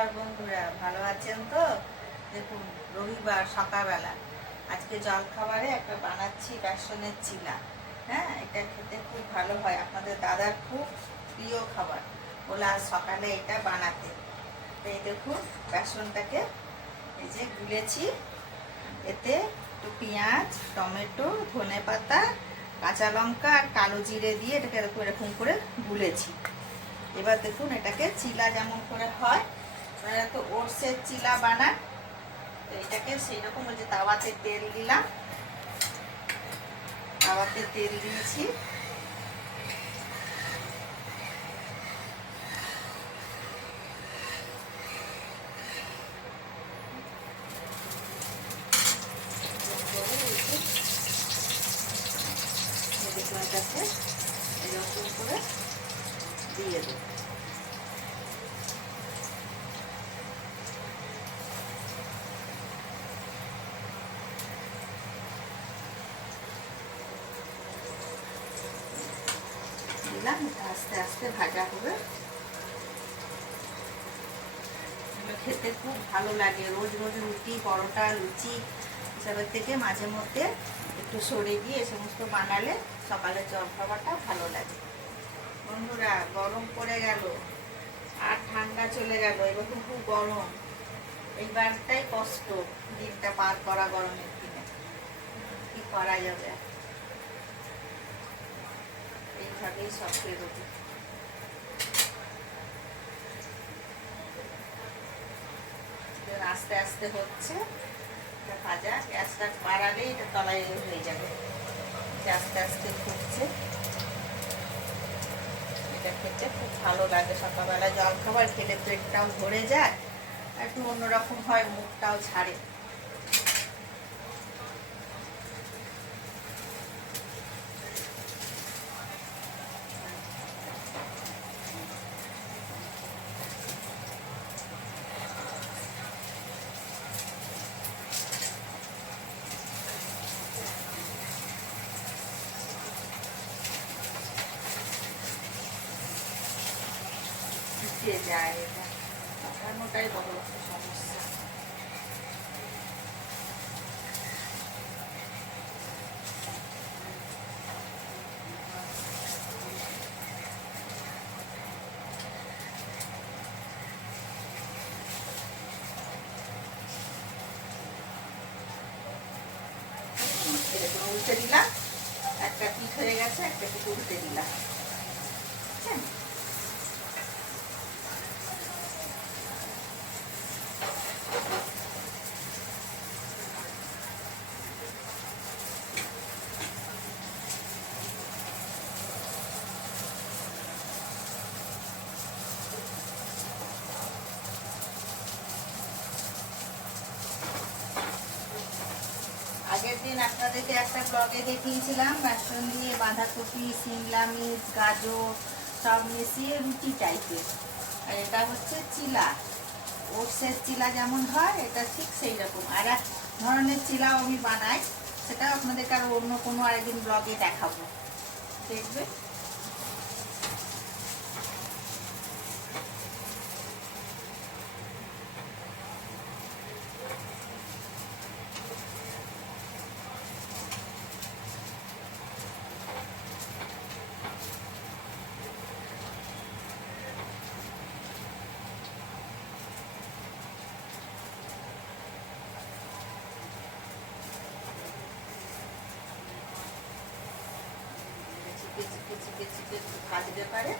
নমস্কার বন্ধুরা, ভালো আছেন তো? দেখুন, রবিবার সকালবেলা আজকে জলখাবারে একটা বানাচ্ছি বেসনের চিলা। হ্যাঁ, এটা খেতে খুব ভালো হয়, আপনাদের দাদার খুব প্রিয় খাবার। বলে আজ সকালে এটা বানাতে। তো এই দেখুন, বেসনটাকে এই যে গুলেছি। এতে একটু পেঁয়াজ, টমেটো, ধনেপাতা, কাঁচা লঙ্কা আর কালো জিরে দিয়ে এটাকে এরকম করে গুলেছি। এবার দেখুন, এটাকে চিলা যেমন করে হয়, আপনারা তো ওটসের চিলা বানান, তো এটাকে সেই রকম যে তাওয়াতে তেল দিলাম, তাওয়াতে তেল দিয়েছি। এটাকে এরকম করে দিয়ে দেবো। দিলাম, এটা আস্তে আস্তে ভাজা হবে। খেতে খুব ভালো লাগে, রোজ রোজ রুটি, পরোটা, লুচি এসবের থেকে মাঝে মধ্যে একটু সরে গিয়ে এ সমস্ত বানালে সকালের জলখাবারটা ভালো লাগে। বন্ধুরা, গরম পড়ে গেল আর ঠান্ডা চলে গেল, এবার খুব গরম। এইবারটাই কষ্ট, দিনটা পার করা গরমের দিনে। কি করা যাবে, এইভাবেই সব বেরোবে। আস্তে আস্তে হচ্ছে ভাজা, গ্যাসটা বাড়ালে এটা তলায় হয়ে যাবে। আস্তে আস্তে ফুটছে। এটা খেতে খুব ভালো লাগে, সকালবেলা জলখাবার খেলে পেটটাও ভরে যায়, একটু অন্যরকম হয়, মুখটাও ছাড়ে। যায় এটা পাকানোটাই বড় একটা সমস্যা। এরকম উল্টে দিলাম, একটা পিঠ হয়ে গেছে, একটা পিঠ উল্টে দিলাম। হ্যাঁ, আগের দিন আপনাদেরকে একটা ব্লগে দেখিয়েছিলাম বেসন দিয়ে বাঁধাকপি, সিমলা মির্চ, গাজর সব মিশিয়ে রুটি টাইপের। আর এটা হচ্ছে চিলা, ওটসের চিলা যেমন হয় এটা ঠিক সেই রকম। আর এক ধরনের চিলাও আমি বানাই, সেটাও আপনাদেরকে আরো অন্য কোনো আরেকদিন ব্লগে দেখাবো, দেখবে। চিপে চিপে চিপে চিপে ভাজতে পারে,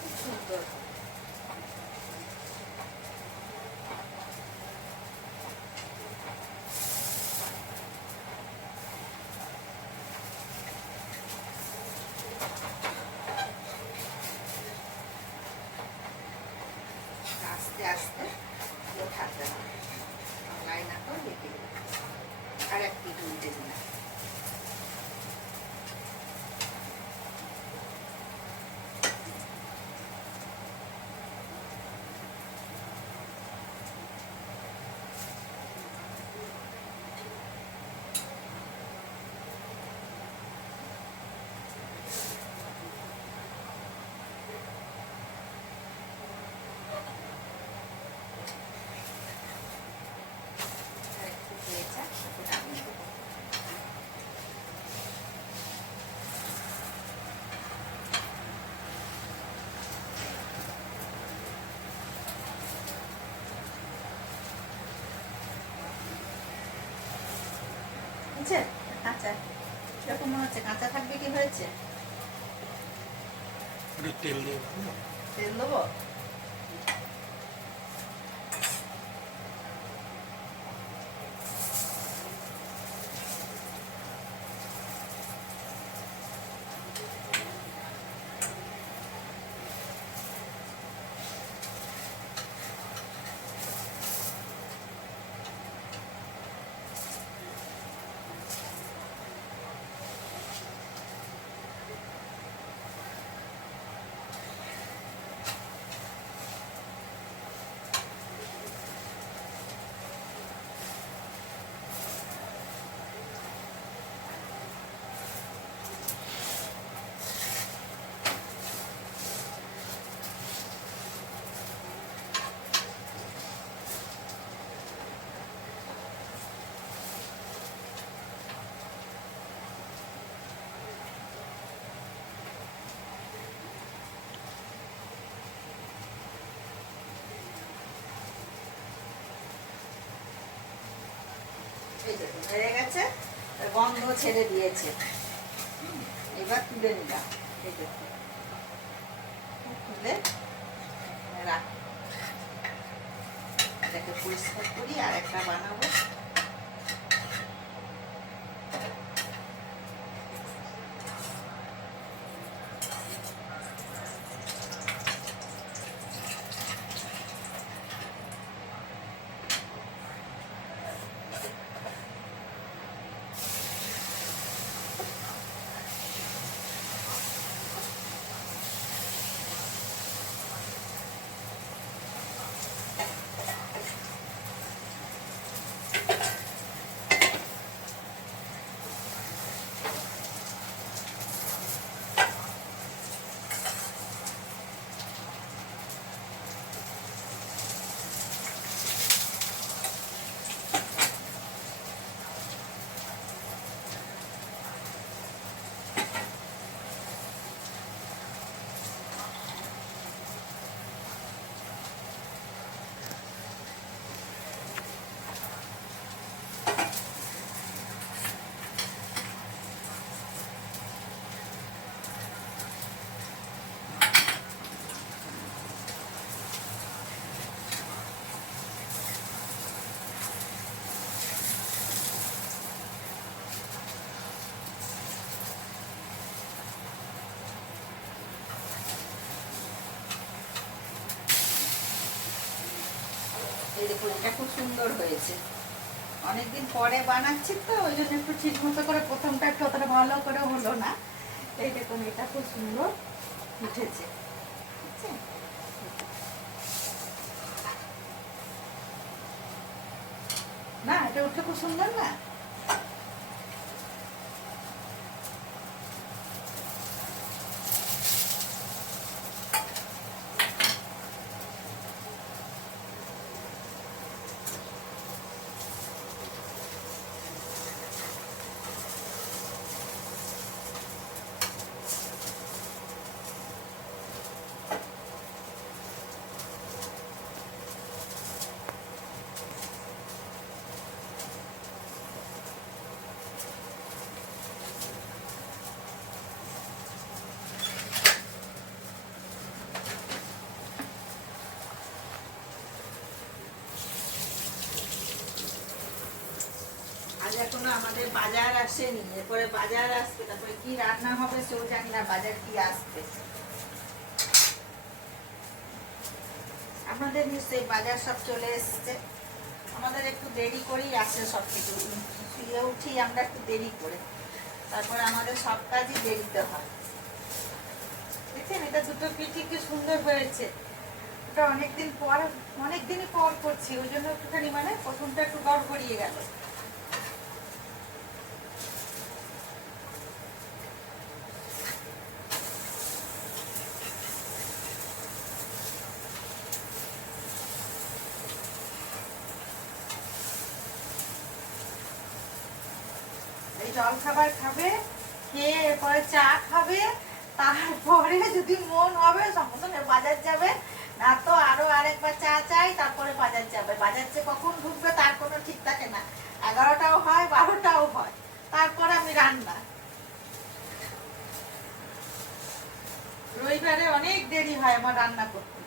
খুব সুন্দর। আস্তে আস্তে থাকতে হবে, লাই না করে রেখে দিলাম। আর এক পিঠ উল্টে দিলাম। হয়েছে কাঁচা? কিরকম মনে হচ্ছে? কাঁচা থাকবে কি হয়েছে? তেল দেবো। এই দেখুন হয়ে গেছে, গন্ধ ছেড়ে দিয়েছে। এবার তুলে নিলাম। এই দেখুন তুলে রাখ, এটাকে পরিষ্কার করি আর একটা বানাবো। এই দেখুন এটা খুব সুন্দর হয়েছে। অনেকদিন পরে বানাচ্ছি তো ওই জন্য একটু ঠিক মতো করে প্রথমটা একটু অতটা ভালো করে হলো না। এই দেখুন এটা খুব সুন্দর উঠেছে। না এটা উঠে খুব সুন্দর না? আজ এখনো আমাদের বাজার আসেনি, এরপরে বাজার আসবে, তারপরে কি রান্না হবে সেও জানি না, বাজার কি আসবে। আমাদের নিশ্চয়ই বাজার সব চলে এসছে। আমাদের একটু দেরি করেই আসে সব কিছু, শুয়ে উঠি আমরা একটু দেরি করে, তারপরে আমাদের সব কাজই দেরিতে হয়। দেখছেন এটা দুটো পিঠি কি সুন্দর হয়েছে। ওটা অনেকদিনই পর করছি, ওই জন্য একটুখানি মানে প্রথমটা একটু গড়গড়িয়ে গেল। জল খাবার খাবে, খেয়ে এরপরে চা খাবে, তারপরে যদি মন হবে সঙ্গে সঙ্গে বাজার যাবে, না তো আরো আরেকবার চা চাই, তারপরে বাজার যাবে। বাজার যে কখন ঢুকবে তার কোনো ঠিক থাকে না, 11টাও হয় 12টাও হয়। তারপর আমি রান্না। রবিবারে অনেক দেরি হয় আমার রান্না করতে।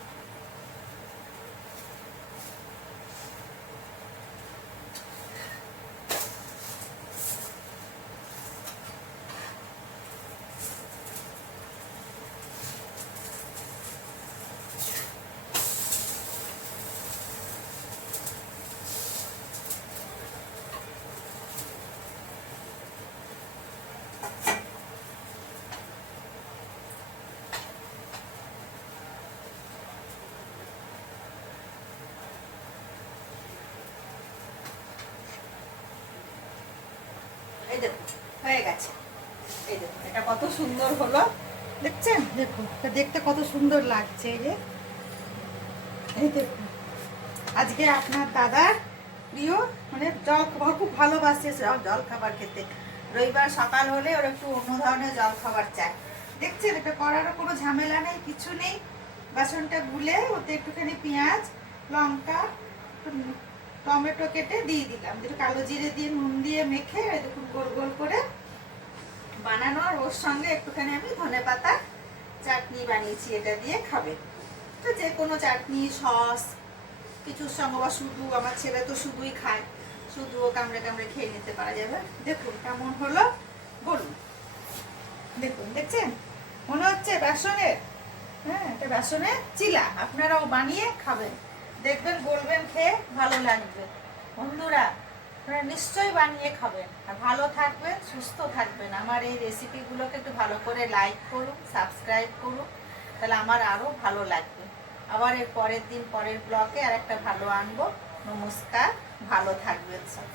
এই দেখুন হয়ে গেছে। এই দেখুন এটা কত সুন্দর হলো, দেখছেন? দেখুন দেখতে কত সুন্দর লাগছে। এই দেখুন আজকে আপনার দাদার প্রিয় মানে জল খাবার খুব ভালোবাসে, জল খাবার খেতে। রবিবার সকাল হলে ওর একটু অন্য ধরনের জল খাবার চাই। দেখছেন এটা করারও কোনো ঝামেলা নেই, কিছু নেই। বাসনটা গুলে ওতে একটুখানি পেঁয়াজ, লঙ্কা, টমেটো কেটে দিয়ে দিলাম, একটু কালো জিরে দিয়ে নুন দিয়ে মেখে দেখুন গোল গোল করে বানানো। আর ওর সঙ্গে একটুখানি আমি ধনেপাতা চাটনি বানিয়েছি, এটা দিয়ে খাবে। তো যে কোনো চাটনি, সস কিছুর সঙ্গে, বা শুধু, আমার ছেলে তো শুধুই খায়, শুধুও কামড়ে কামড়ে খেয়ে নিতে পারা যাবে। দেখুন কেমন হলো বলুন। দেখুন দেখছেন, মনে হচ্ছে বেসনের, হ্যাঁ এটা বেসনের চিলা। আপনারাও বানিয়ে খাবেন, দেখবেন বলবেন খেয়ে ভালো লাগবে। বন্ধুরা আপনারা নিশ্চয়ই বানিয়ে খাবেন, আর ভালো থাকবেন, সুস্থ থাকবেন। আমার এই রেসিপিগুলোকে একটু ভালো করে লাইক করুন, সাবস্ক্রাইব করুন, তাহলে আমার আরও ভালো লাগবে। আবার এর পরের দিন পরের ব্লগে আর একটা ভালো আনবো। নমস্কার, ভালো থাকবেন সব।